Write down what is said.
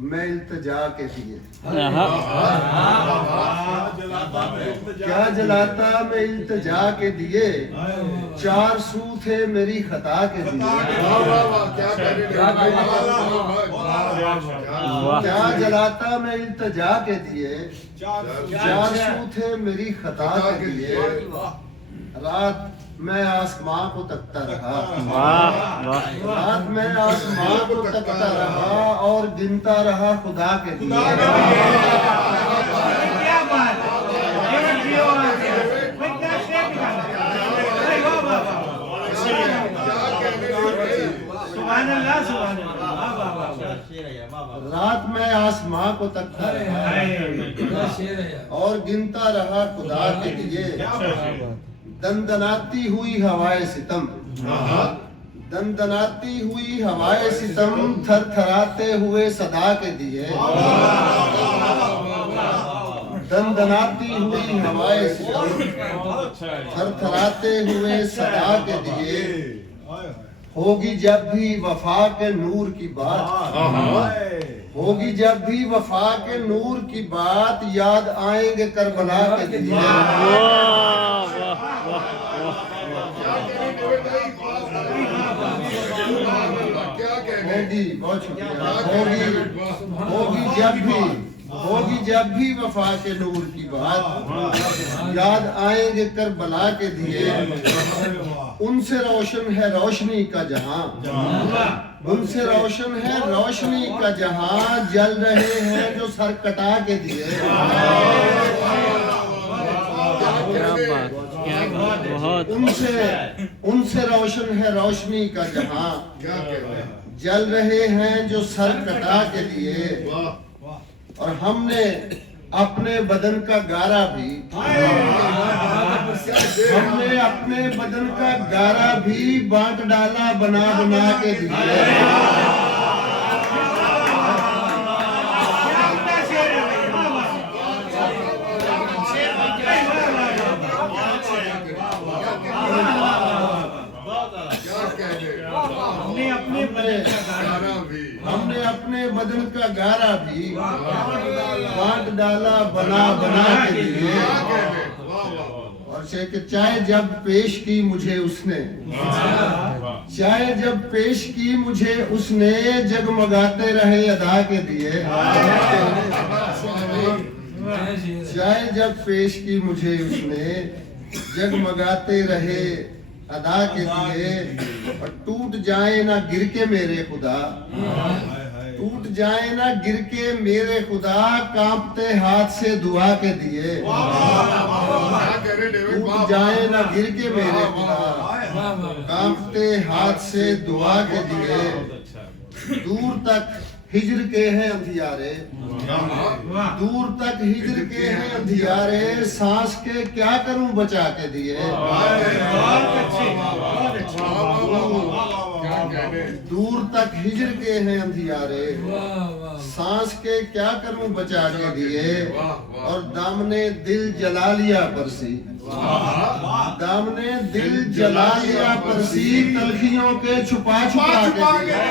میں التجا کے دیے کیا جلاتا میں التجا کے دیے چار سو تھے میری خطا کے دیے کیا جلاتا میں التجا کے دیے چار سو تھے میری خطا کے دیے رات میں آسمان کو تکتا رہا رات میں آسمان کو تکتا رہا اور گنتا رہا خدا کے دیے رات میں آسمان کو تکتا رہا اور گنتا رہا خدا کے لیے دندناتی ہوئی ہوائے ستم دندناتی ہوئی ہوائے ستم تھر تھراتے ہوئے صدا کے دیے دندناتی ہوئی ہوائے ستم تھر تھراتے ہوئے صدا کے دیے ہوگی جب بھی وفا کے نور کی بات ہوگی جب بھی وفا کے نور کی بات یاد آئیں گے کربلا کے دیے ہوگی بہت شکریہ ہوگی جب بھی وفا کے نور کی بات یاد آئیں گے کربلا کے دیے ان سے روشن ہے روشنی کا جہاں ان سے روشن ہے روشنی کا جہاں جل رہے ہیں جو سر کٹا کے دیے ان سے روشن ہے روشنی کا جہاں جل رہے ہیں جو سر کٹا کے دیے اور ہم نے اپنے بدن کا گارا بھی ہم نے اپنے بدن کا گارا بھی بانٹ ڈالا بنا بنا کے دیے ہم نے اپنے بدن کا گارا بھی بانٹ ڈالا بنا بنا کے دیے اور کہ چائے جب پیش کی مجھے اس نے چائے جب پیش کی مجھے اس نے جگمگاتے رہے ادا کے دیے چائے جب پیش کی مجھے اس نے جگمگاتے رہے ادا کے دیے اور ٹوٹ جائے نہ گر کے میرے خدا ٹوٹ جائے نہ گر کے میرے خدا کانپتے ہاتھ سے دعا کے دیے ٹوٹ جائے نہ گر کے میرے خدا کانپتے ہاتھ سے دعا کے دیے دور تک ہجر کے ہیں اندھیارے دور تک ہجر کے ہیں اندھیارے سانس کے کیا کروں بچا کے دیے دور تک ہجر کے ہیں اندھیارے سانس کے کیا کروں بچا کے دیے اور دامنے دل جلا لیا پرسی دامنے دل جلا لیا پرسی تلخیوں کے چھپا چھپا کے دیے